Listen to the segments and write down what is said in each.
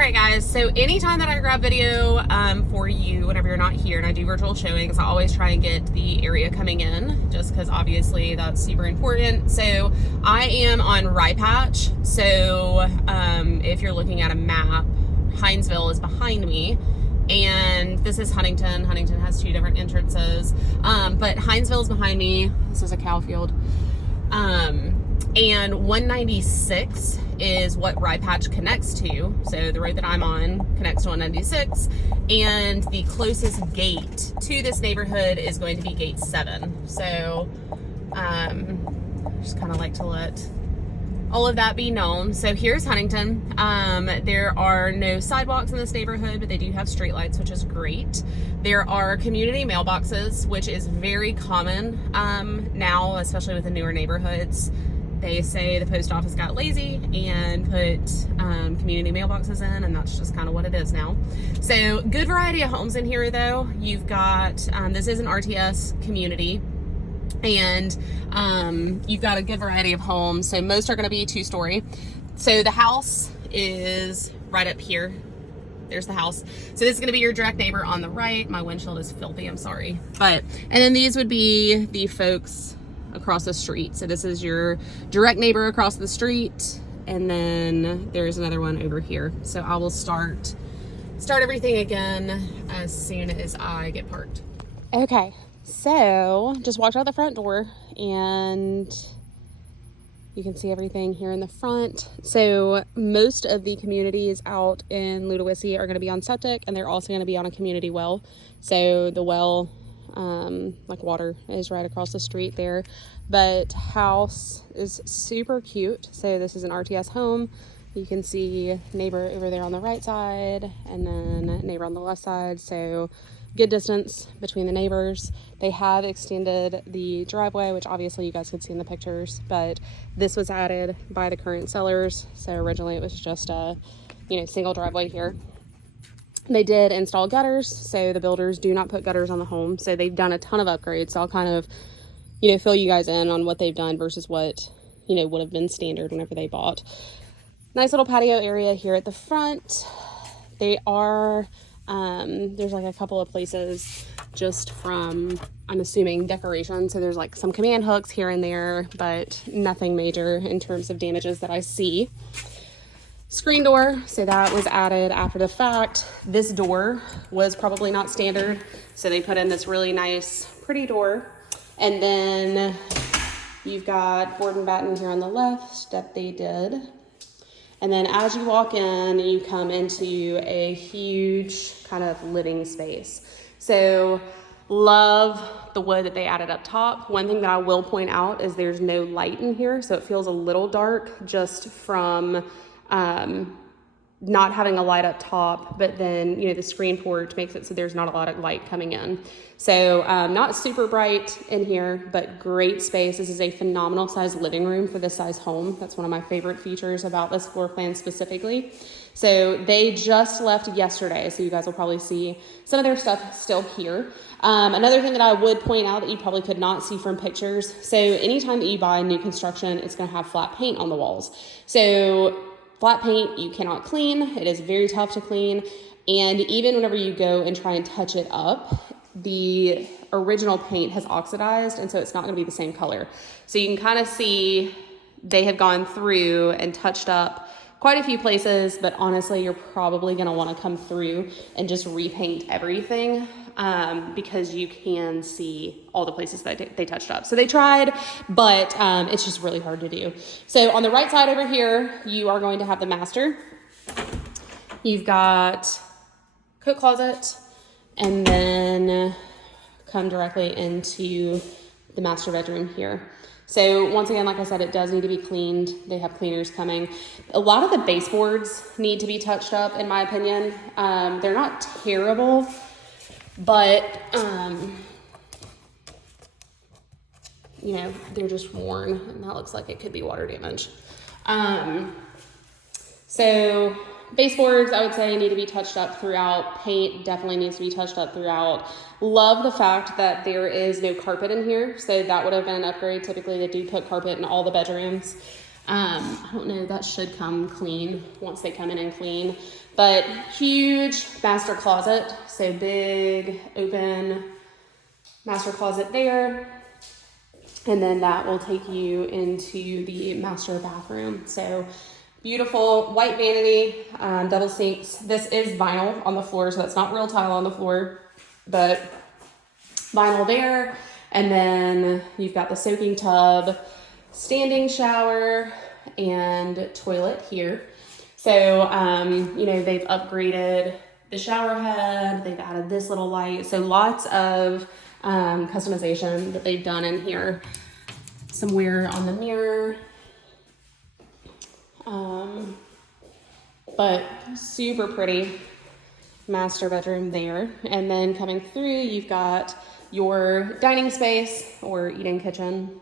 right, guys, so anytime that I grab video for you whenever you're not here and I do virtual showings, I always try and get the area coming in, just because obviously that's super important. So I am on Rye Patch. So if you're looking at a map, Hinesville is behind me, and this is Huntington. Huntington has two different entrances, but Hinesville is behind me. This is a cow field. And 196 is what Rye Patch connects to. So the road that I'm on connects to 196, and the closest gate to this neighborhood is going to be gate 7. So just kind of like to let all of that be known. So here's Huntington. There are no sidewalks in this neighborhood, but they do have streetlights, which is great. There are community mailboxes, which is very common now, especially with the newer neighborhoods. They say the post office got lazy and put community mailboxes in, and that's just kind of what it is now. So good variety of homes in here, though. You've got, this is an RTS community, and you've got a good variety of homes. So most are going to be 2-story. So the house is right up here. There's the house. So this is going to be your direct neighbor on the right. My windshield is filthy, I'm sorry. And then these would be the folks across the street. So this is your direct neighbor across the street, and then there's another one over here. So I will start everything again as soon as I get parked. Okay, so just walked out the front door, and you can see everything here in the front. So most of the communities out in Ludowici are going to be on septic, and they're also going to be on a community well. So the well, like water, is right across the street there. But house is super cute. So this is an RTS home. You can see neighbor over there on the right side, and then neighbor on the left side. So good distance between the neighbors. They have extended the driveway, which obviously you guys could see in the pictures, but this was added by the current sellers. So originally it was just a, single driveway here. They did install gutters, so the builders do not put gutters on the home. So they've done a ton of upgrades. So I'll kind of, fill you guys in on what they've done versus what, would have been standard whenever they bought. Nice little patio area here at the front. They are, there's like a couple of places just from, I'm assuming, decoration. So there's like some command hooks here and there, but nothing major in terms of damages that I see. Screen door, so that was added after the fact. This door was probably not standard, so they put in this really nice, pretty door. And then you've got board and batten here on the left that they did. And then as you walk in, you come into a huge kind of living space. So love the wood that they added up top. One thing that I will point out is there's no light in here, so it feels a little dark just from not having a light up top, but then, the screen porch makes it so there's not a lot of light coming in. So not super bright in here, but great space. This is a phenomenal size living room for this size home. That's one of my favorite features about this floor plan specifically. So they just left yesterday, so you guys will probably see some of their stuff still here. Another thing that I would point out that you probably could not see from pictures, so anytime that you buy new construction, it's going to have flat paint on the walls. So flat paint you cannot clean. It is very tough to clean. And even whenever you go and try and touch it up, the original paint has oxidized, and so it's not going to be the same color. So you can kind of see they have gone through and touched up quite a few places, but honestly, you're probably going to want to come through and just repaint everything because you can see all the places that they touched up. So they tried, but it's just really hard to do. So on the right side over here, you are going to have the master. You've got coat closet, and then come directly into the master bedroom here. So once again, like I said, it does need to be cleaned. They have cleaners coming. A lot of the baseboards need to be touched up, in my opinion. They're not terrible, but they're just worn, and that looks like it could be water damage. So baseboards, I would say, need to be touched up throughout. Paint definitely needs to be touched up throughout. Love the fact that there is no carpet in here. So that would have been an upgrade. Typically, they do put carpet in all the bedrooms. I don't know, that should come clean once they come in and clean. But huge master closet, so big open master closet there. And then that will take you into the master bathroom. So beautiful white vanity, double sinks. This is vinyl on the floor, so that's not real tile on the floor, but vinyl there. And then you've got the soaking tub, standing shower, and toilet here. So, you know, they've upgraded the shower head. They've added this little light. So lots of customization that they've done in here. Some wear on the mirror. But super pretty master bedroom there. And then coming through, you've got your dining space or eating kitchen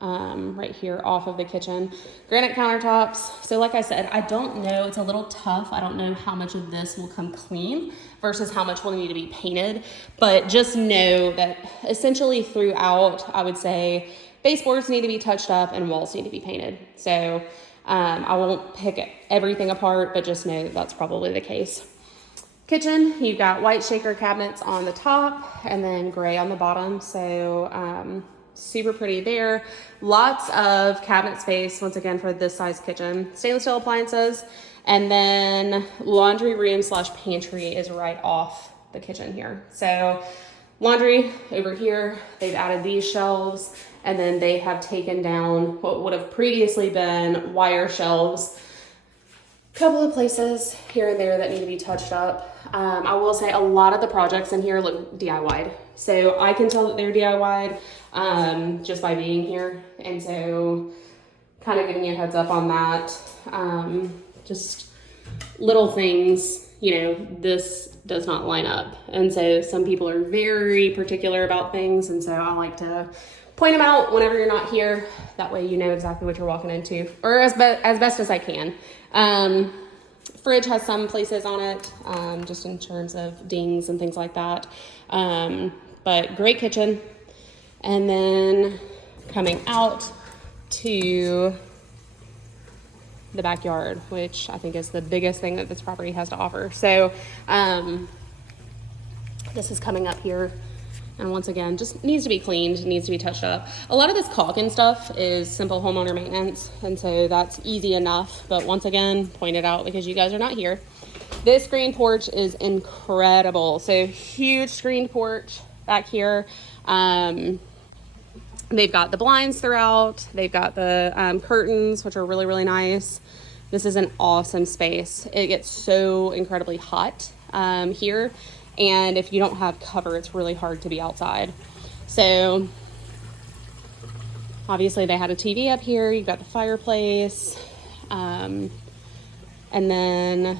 right here off of the kitchen. Granite countertops. So like I said, I don't know, it's a little tough. I don't know how much of this will come clean versus how much will need to be painted, but just know that essentially throughout, I would say baseboards need to be touched up and walls need to be painted. So I won't pick everything apart, but just know that that's probably the case. Kitchen, you've got white shaker cabinets on the top and then gray on the bottom. So super pretty there. Lots of cabinet space, once again, for this size kitchen. Stainless steel appliances. And then laundry room / pantry is right off the kitchen here. So laundry over here, they've added these shelves, and then they have taken down what would have previously been wire shelves. Couple of places here and there that need to be touched up. I will say a lot of the projects in here look DIY'd. So I can tell that they're DIY'd just by being here. And so kind of giving you a heads up on that. Just little things, you know, this does not line up. And so some people are very particular about things. And so I like to point them out whenever you're not here. That way you know exactly what you're walking into, or as best as I can. Fridge has some places on it, just in terms of dings and things like that. But great kitchen. And then coming out to the backyard, which I think is the biggest thing that this property has to offer. So this is coming up here. And once again, just needs to be cleaned, needs to be touched up. A lot of this caulking stuff is simple homeowner maintenance, and so that's easy enough. But once again, point it out because you guys are not here. This screen porch is incredible. So huge screen porch back here. They've got the blinds throughout. They've got the curtains, which are really, really nice. This is an awesome space. It gets so incredibly hot here. And if you don't have cover, it's really hard to be outside. So obviously they had a TV up here. You've got the fireplace. And then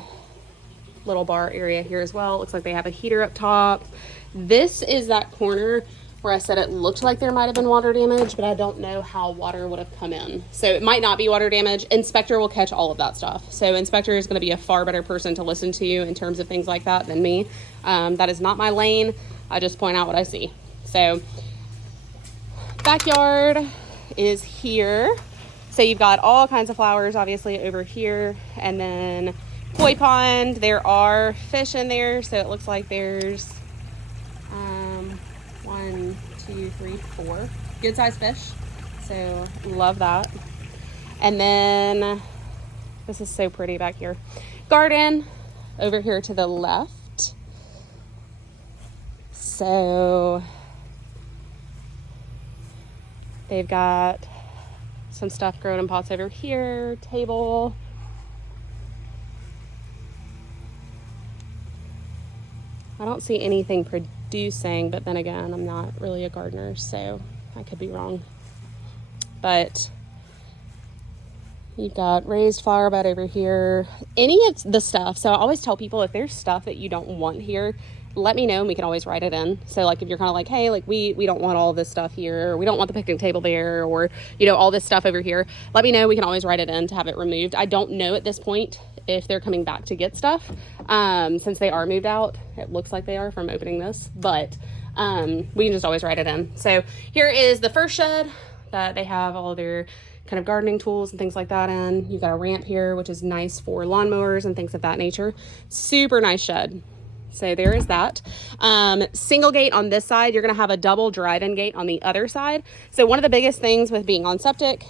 little bar area here as well. It looks like they have a heater up top. This is that corner where I said it looked like there might have been water damage, but I don't know how water would have come in. So it might not be water damage. Inspector will catch all of that stuff. So Inspector is going to be a far better person to listen to in terms of things like that than me. That is not my lane. I just point out what I see. So backyard is here. So you've got all kinds of flowers, obviously, over here. And then koi pond. There are fish in there. So it looks like there's 1, 2, 3, 4 good sized fish. So love that. And then this is so pretty back here. Garden over here to the left. So they've got some stuff growing in pots over here, table. I don't see anything producing, but then again, I'm not really a gardener, so I could be wrong. But you've got raised flower bed over here. Any of the stuff, so I always tell people if there's stuff that you don't want here, let me know and we can always write it in. So like if you're kind of like, hey, like we don't want all this stuff here, or we don't want the picnic table there, or you know, all this stuff over here, let me know. We can always write it in to have it removed. I don't know at this point if they're coming back to get stuff, since they are moved out. It looks like they are from opening this, but we can just always write it in. So here is the first shed that they have all their kind of gardening tools and things like that in. You've got a ramp here, which is nice for lawnmowers and things of that nature. Super nice shed. So there is that. Single gate on this side. You're going to have a double drive-in gate on the other side. So one of the biggest things with being on septic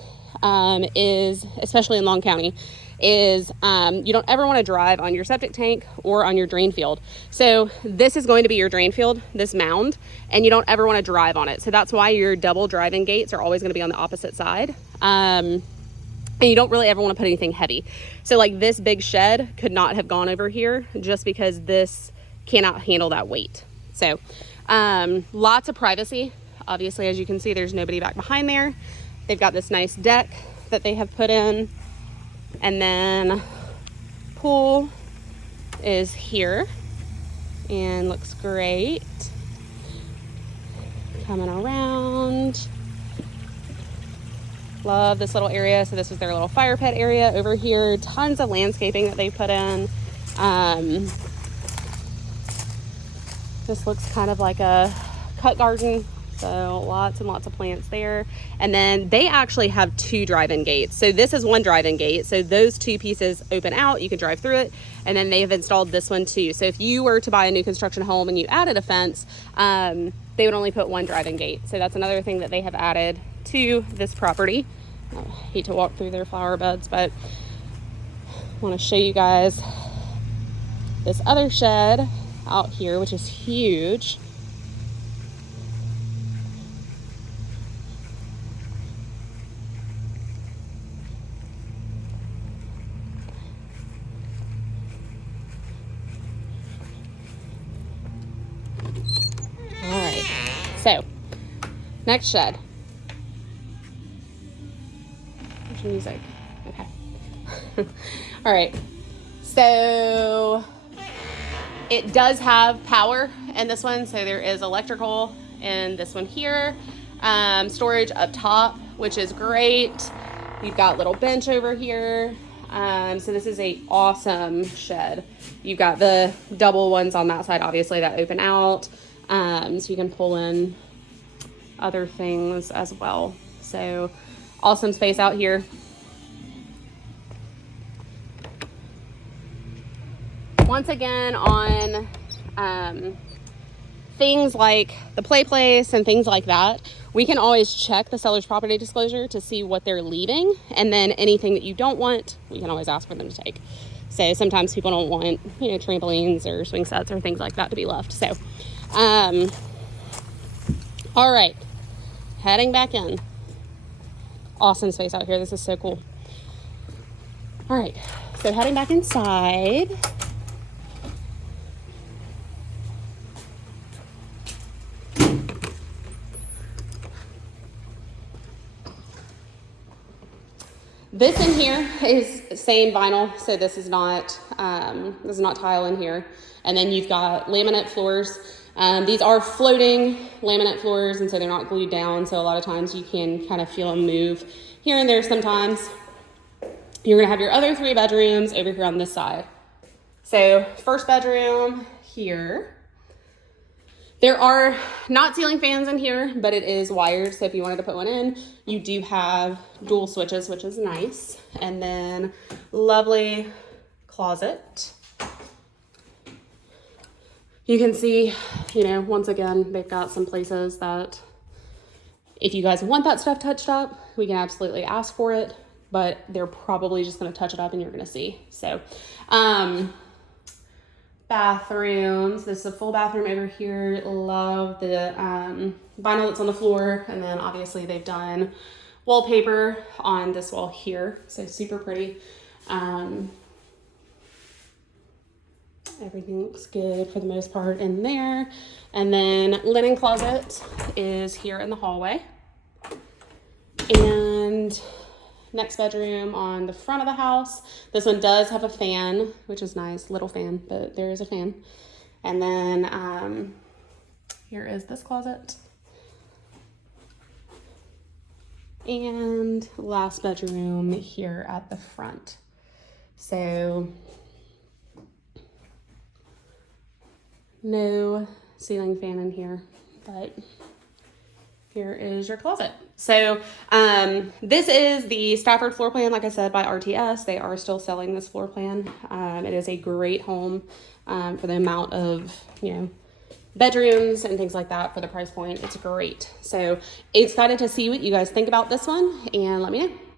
is, especially in Long County, is you don't ever want to drive on your septic tank or on your drain field. So this is going to be your drain field, this mound, and you don't ever want to drive on it. So that's why your double drive-in gates are always going to be on the opposite side. And you don't really ever want to put anything heavy. So like this big shed could not have gone over here just because this cannot handle that weight. So lots of privacy. Obviously, as you can see, there's nobody back behind there. They've got this nice deck that they have put in. And then pool is here and looks great. Coming around. Love this little area. So this is their little fire pit area over here. Tons of landscaping that they put in. This looks kind of like a cut garden. So lots and lots of plants there. And then they actually have 2 drive-in gates. So this is one drive-in gate. So those 2 pieces open out, you can drive through it. And then they have installed this one too. So if you were to buy a new construction home and you added a fence, they would only put 1 drive-in gate. So that's another thing that they have added to this property. I hate to walk through their flower beds, but I want to show you guys this other shed out here, which is huge. So, next shed. Where's your music? Okay. All right. So, it does have power in this one. So, there is electrical in this one here. Storage up top, which is great. You've got a little bench over here. So, this is a awesome shed. You've got the double ones on that side, obviously, that open out. So you can pull in other things as well. So awesome space out here. Once again, on things like the play place and things like that, we can always check the seller's property disclosure to see what they're leaving. And then anything that you don't want, we can always ask for them to take. So sometimes people don't want, trampolines or swing sets or things like that to be left. So all right, heading back in. Awesome space out here. This is so cool. All right, so heading back inside. This in here is same vinyl, so this is not tile in here. And then you've got laminate floors. These are floating laminate floors, and so they're not glued down. So a lot of times you can kind of feel them move here and there sometimes. You're gonna have your other 3 bedrooms over here on this side. So first bedroom here. There are not ceiling fans in here, but it is wired. So if you wanted to put one in, you do have dual switches, which is nice. And then lovely closet. You can see, once again, they've got some places that if you guys want that stuff touched up, we can absolutely ask for it, but they're probably just going to touch it up and you're going to see. So, bathrooms. This is a full bathroom over here. Love the vinyl that's on the floor. And then obviously they've done wallpaper on this wall here. So super pretty. Everything looks good for the most part in there. And then linen closet is here in the hallway. And next bedroom on the front of the house. This one does have a fan, which is nice, little fan, but there is a fan. And then here is this closet. And last bedroom here at the front. So no ceiling fan in here, but here is your closet. So this is the Stafford floor plan, like I said, by RTS. They are still selling this floor plan. It is a great home for the amount of, bedrooms and things like that. For the price point, it's great. So excited to see what you guys think about this one, and let me know.